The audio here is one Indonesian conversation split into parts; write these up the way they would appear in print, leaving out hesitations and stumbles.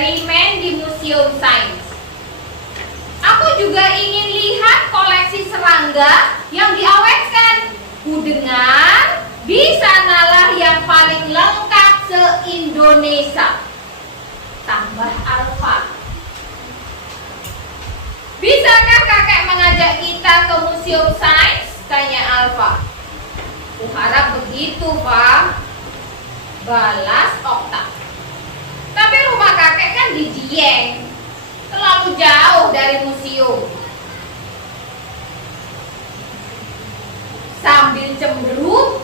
eksperimen di Museum Sains. Aku juga ingin lihat koleksi serangga yang diawetkan. Ku dengar di sanalah yang paling lengkap se-Indonesia. Tambah Alfa. Bisakah kakek mengajak kita ke Museum Sains? Tanya Alfa. Kuharap begitu, Pak. Balas Okta. Tapi rumah kakek kan di Dieng, terlalu jauh dari museum. Sambil cemberut,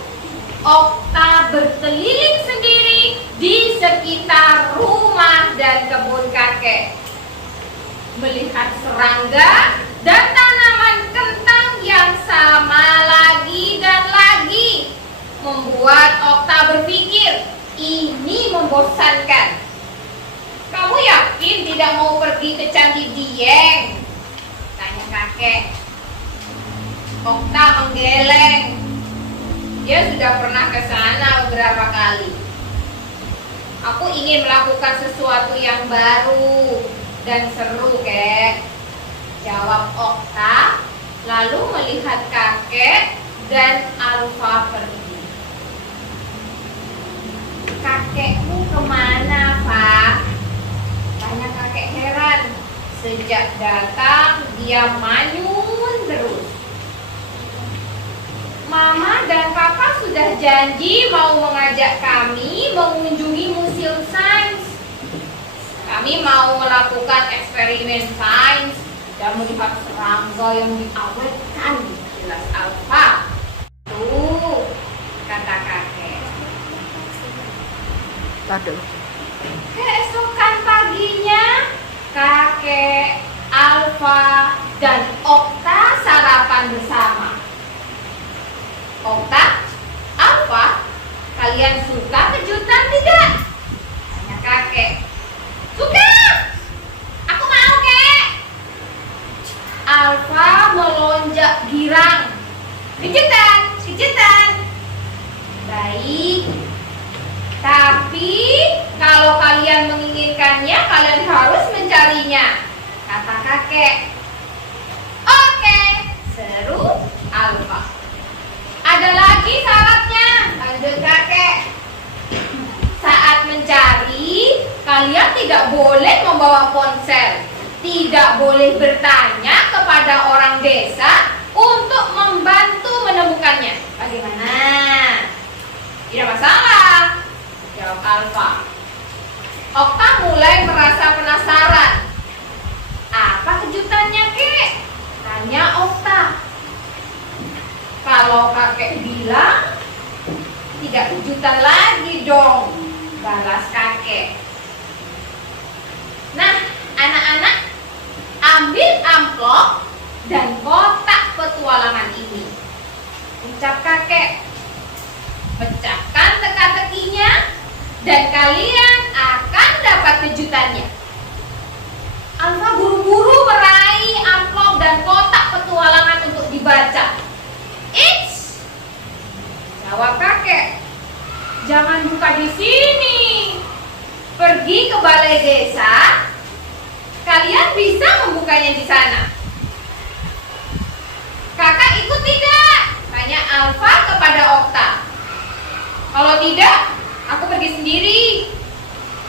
Okta berkeliling sendiri di sekitar rumah dan kebun kakek, melihat serangga dan tanaman kentang yang sama lagi dan lagi, membuat Okta berpikir, ini membosankan. Kamu yakin tidak mau pergi ke Candi Dieng? Tanya kakek. Okta menggeleng. Dia sudah pernah ke sana beberapa kali. Aku ingin melakukan sesuatu yang baru dan seru, kek. Jawab Okta, lalu melihat kakek dan Alfa pergi. Kakekmu kemana, Pak? Tanya kakek heran. Sejak datang dia manyun terus. Mama dan Papa sudah janji mau mengajak kami mengunjungi Museum Sains. Kami mau melakukan eksperimen sains dan melihat serangga yang diawetkan. Jelas Alfa. Tuh, kata kakek. Aduh. Keesokan paginya, kakek, Alfa, dan Okta sarapan bersama. Okta, Alfa, kalian suka kejutan tidak? Tanya kakek. Suka! Aku mau, kek! Alfa melonjak girang. Kejutan, kejutan. Baik. Tapi kalau kalian menginginkannya, kalian harus mencarinya, kata kakek. Oke, seru Alfa. Ada lagi syaratnya, lanjut kakek. Saat mencari, kalian tidak boleh membawa ponsel, tidak boleh bertanya kepada orang desa untuk membantu menemukannya. Bagaimana? Tidak masalah, jawab Alfa. Okta mulai merasa penasaran. Apa kejutannya, kek? Tanya Okta. Kalau kakek bilang, tidak kejutan lagi dong, balas kakek. Nah, anak-anak, ambil amplop dan kotak petualangan ini, ucap kakek. Pecahkan teka-tekinya dan kalian akan dapat kejutannya. Alfa buru-buru meraih amplop dan kotak petualangan untuk dibaca. Eits, jawab kakek. Jangan buka di sini. Pergi ke balai desa. Kalian bisa membukanya di sana. Kakak ikut tidak? Tanya Alfa kepada Okta. Kalau tidak, aku pergi sendiri.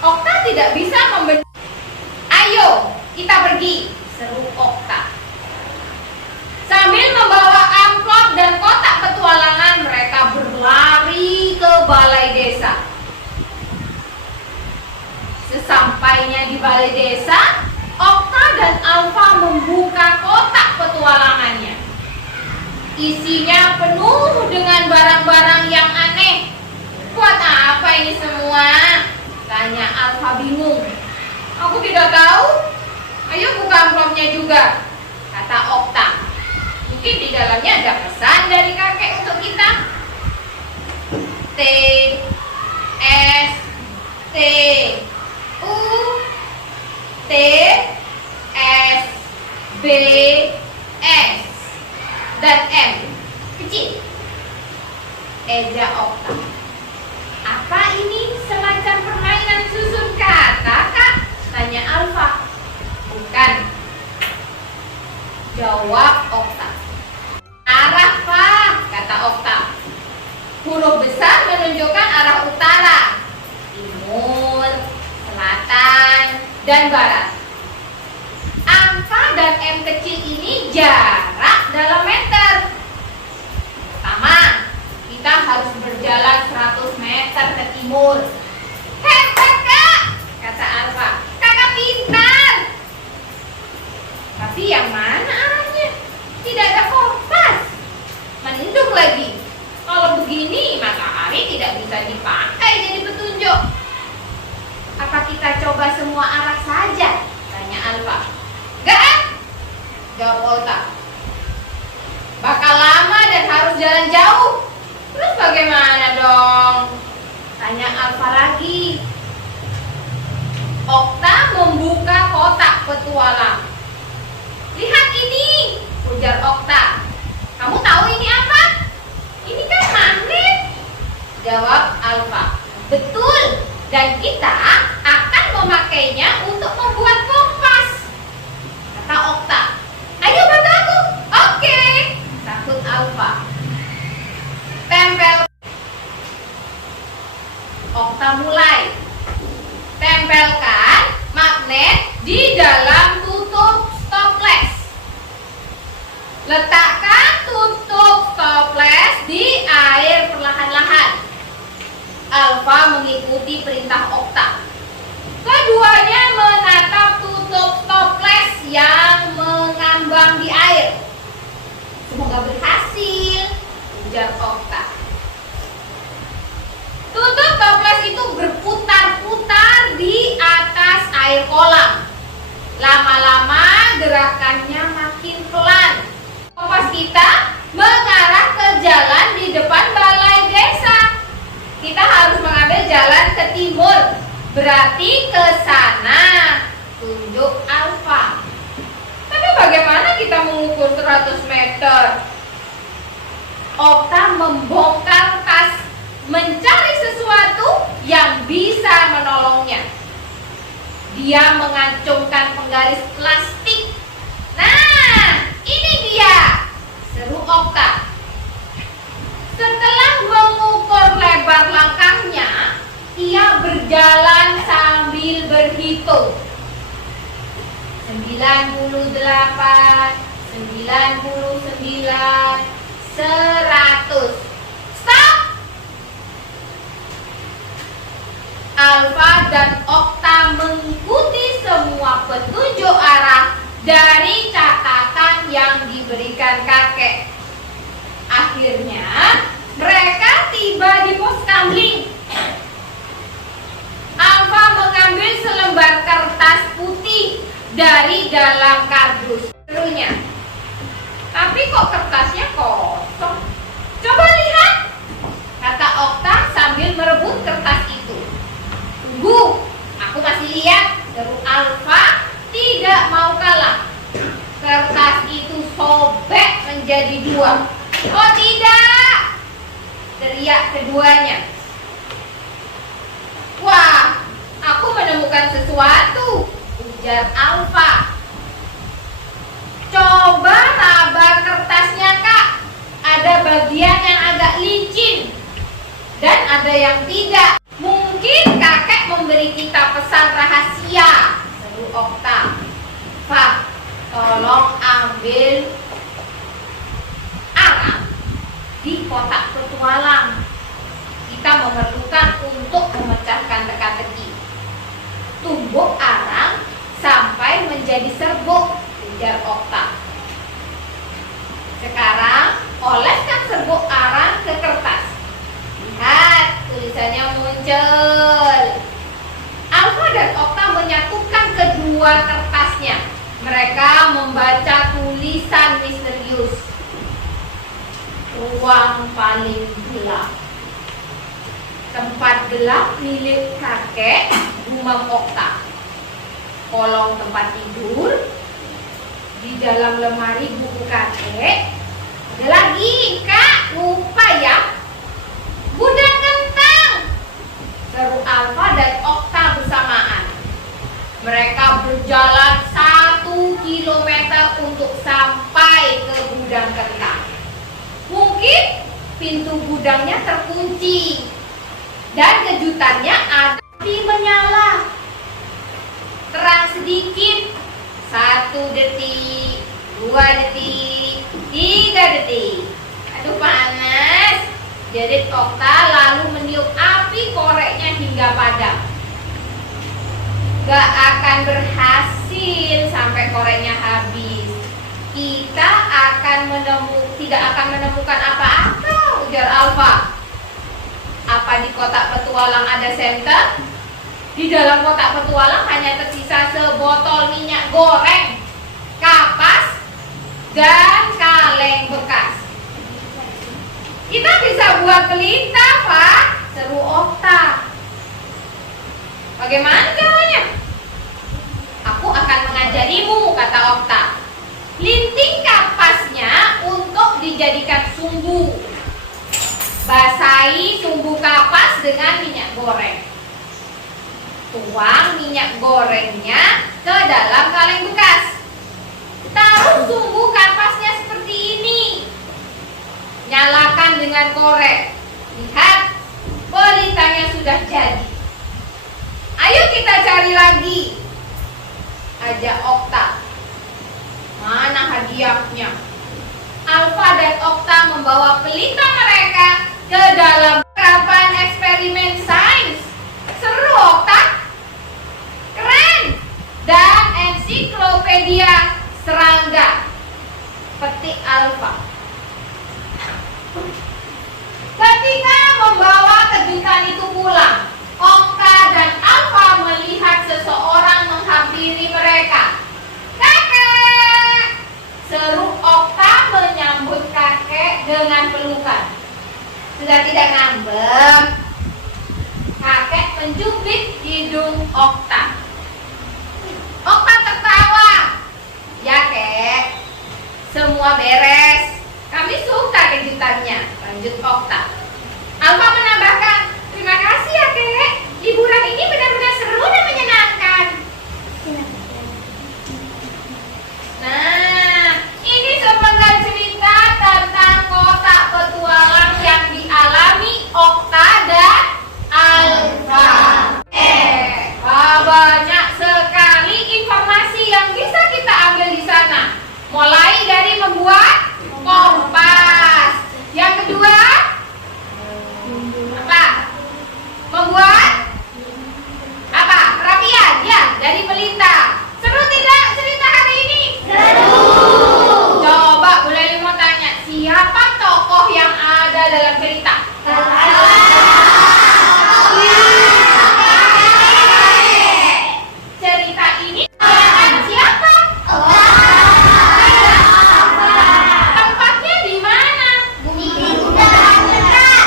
Okta tidak bisa membeli. Ayo, kita pergi, seru Okta. Sambil membawa amplop dan kotak petualangan, mereka berlari ke balai desa. Sesampainya di balai desa, Okta dan Alfa membuka kotak petualangannya. Isinya penuh dengan barang-barang yang aneh. Buat apa ini semua? Tanya Alfa bingung. Aku tidak tahu. Ayo buka amplopnya juga, kata Okta. Mungkin di dalamnya ada pesan dari kakek untuk kita. T S T U T S B S dan M kecil. Eja Okta. Apa ini, semacam permainan susun kata, Kak? Jawab Okta. Arah, Pak, kata Okta. Huruf besar menunjukkan arah utara, timur, selatan, dan barat. Angka dan M kecil ini jarak dalam meter. Pertama, kita harus berjalan 100 meter ke timur. Hebat, Kak, kata Alfa. Kakak pintar. Tapi yang mana arahnya? Tidak ada kompas. Mendung lagi. Kalau begini, matahari tidak bisa dipakai jadi petunjuk. Apa kita coba semua arah saja? Tanya Alfa. Enggak, jawab Okta. Bakal lama dan harus jalan jauh. Terus bagaimana dong? Tanya Alfa lagi. Okta membuka kotak petualang. Lihat ini, ujar Okta. Kamu tahu ini apa? Ini kan magnet, jawab Alfa. Betul, dan kita akan memakainya untuk membuat kompas, kata Okta. Ayo bantu aku. Oke, takut Alfa. Tempel. Okta mulai. Tempelkan magnet di dalam tutup stoples. Letakkan tutup stoples di air perlahan-lahan. Alfa mengikuti perintah Okta. Keduanya menatap tutup stoples yang mengambang di air. Semoga berhasil, ujar Okta. Tutup stoples itu berputar-putar di atas air kolam. Lama-lama gerakannya makin pelan. Kompas kita mengarah ke jalan di depan balai desa. Kita harus mengambil jalan ke timur. Berarti ke sana, tunjuk Alfa. Tapi bagaimana kita mengukur 100 meter? Okta membongkar tas, mencari sesuatu yang bisa menolongnya. Dia mengacungkan penggaris plastik. Nah, ini dia, seru Okta. Setelah mengukur lebar langkahnya, ia berjalan sambil berhitung. 98, 99, 100. Stop! Alfa dan Okta mengikuti semua petunjuk arah dari catatan yang diberikan kakek. Akhirnya mereka tiba di pos kamling. Alfa mengambil selembar kertas putih dari dalam kardus. Serunya. Tapi kok kertasnya kosong? Coba lihat, kata Okta sambil merebut kertas itu. Tunggu, aku masih lihat, seru Alfa tidak mau kalah. Kertas itu sobek menjadi 2. Oh tidak, teriak keduanya. Wah, aku menemukan sesuatu, ujar Alfa. Coba raba kertasnya, Kak. Ada bagian yang agak licin dan ada yang tidak. Mungkin kakek memberi kita pesan rahasia, seru Okta. Pak, tolong ambil arang di kotak petualang. Kita memerlukan untuk memecahkan teka-teki. Tumbuk arang sampai menjadi serbuk, ujar Okta. Sekarang oleskan serbuk arang ke kertas. Lihat, tulisannya muncul. Alfa dan Okta menyatukan kedua kertasnya. Mereka membaca tulisan misterius. Ruang paling gelap. Tempat gelap milik kakek, rumah Okta. Kolong tempat tidur. Di dalam lemari buku kakek. Ada lagi, Kak, lupa ya. Gudang kentang, seru Alfa dan Okta bersamaan. Mereka berjalan 1 kilometer untuk sampai gudangnya terkunci. Dan kejutannya api menyala. Terang sedikit. 1 detik, 2 detik, 3 detik. Aduh panas. Jadi Okta lalu meniup api koreknya hingga padam. Gak akan berhasil sampai koreknya habis. Kita tidak akan menemukan apa-apa, ujar Alfa. Apa di kotak petualang ada senter? Di dalam kotak petualang hanya tersisa sebotol minyak goreng, kapas, dan kaleng bekas. Kita bisa buat pelita, Pak, seru Okta. Bagaimana caranya? Aku akan mengajarimu, kata Okta. Linting kapasnya untuk dijadikan sumbu. Basahi sumbu kapas dengan minyak goreng. Tuang minyak gorengnya ke dalam kaleng bekas. Taruh sumbu kapasnya seperti ini. Nyalakan dengan korek. Lihat, pelitanya sudah jadi. Ayo kita cari lagi, ajak Okta. Mana hadiahnya? Alfa dan Okta membawa pelita mereka ke dalam serapan eksperimen sains. Seru Okta? Keren! Dan ensiklopedia serangga. Petik Alfa. Ketika membawa kejutan itu pulang, Okta dan Alfa melihat seseorang menghampiri mereka. Kakek! Seru Okta menyambut kakek dengan pelukan. Sudah tidak ngambek. Kakek mencubit hidung Okta. Okta tertawa. Ya kek, semua beres. Kami suka kejutannya, lanjut Okta. Alfa menambahkan, terima kasih ya kek. Liburan ini benar-benar seru dan menyenangkan. Nah, ini sepenggal cerita tentang kotak petualang yang dialami Okta dan Alfa. Banyak sekali informasi yang bisa kita ambil di sana. Mulai dari membuat kompas. Yang kedua, apa? Membuat apa? Perapian, ya, dari pelita. Seru tidak cerita hari ini? Seru. Coba Bu Leli mau tanya, siapa tokoh yang ada dalam cerita? Cerita ini tentang siapa? Tempatnya di mana?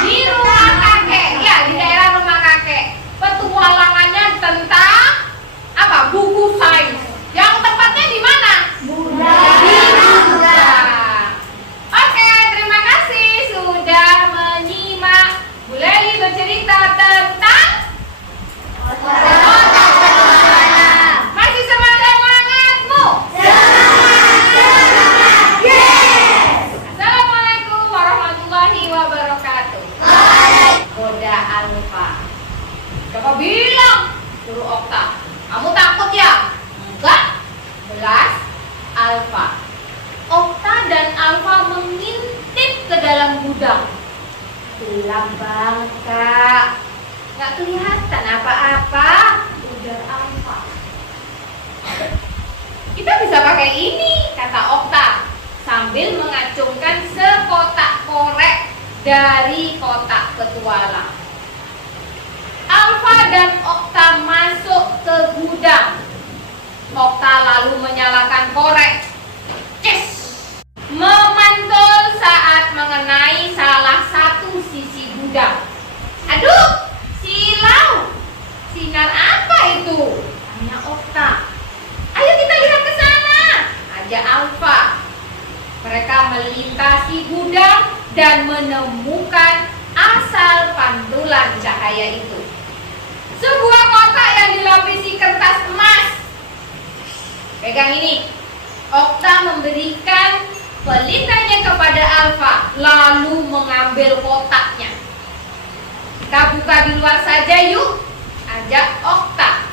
Di rumah kakek. Ya, di daerah rumah kakek. Petualangannya tentang apa? Buku sains. Yang tempatnya di mana? Di gudang. Oke, terima kasih sudah menyimak Bu Leli bercerita tentang kotak petualang. Masih semangatmu? Assalamualaikum warahmatullahi wabarakatuh. Goda Alfa. Siapa bilang? Suruh Okta. Kamu takut ya? Enggak. Belas Alfa. Okta dan Alfa mengintip ke dalam gudang. Gelap banget kak. Nggak kelihatan apa-apa, ujar Alfa. Kita bisa pakai ini, kata Okta, sambil mengacungkan sekotak korek dari kotak petualang. Alfa dan Okta masuk ke gudang. Okta lalu menyalakan korek. Ces! Memantul saat mengenai salah satu sisi gudang. Aduh, silau! Sinar apa itu? Tanya Okta. Ayo kita lihat ke sana, ajak Alfa. Mereka melintasi gudang dan menemukan asal pantulan cahaya itu. Sebuah kotak yang dilapisi kertas emas. Pegang ini. Okta memberikan pelitanya kepada Alfa, lalu mengambil kotaknya. Kita buka di luar saja yuk, ajak Okta.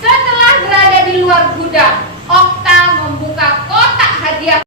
Setelah berada di luar gudang,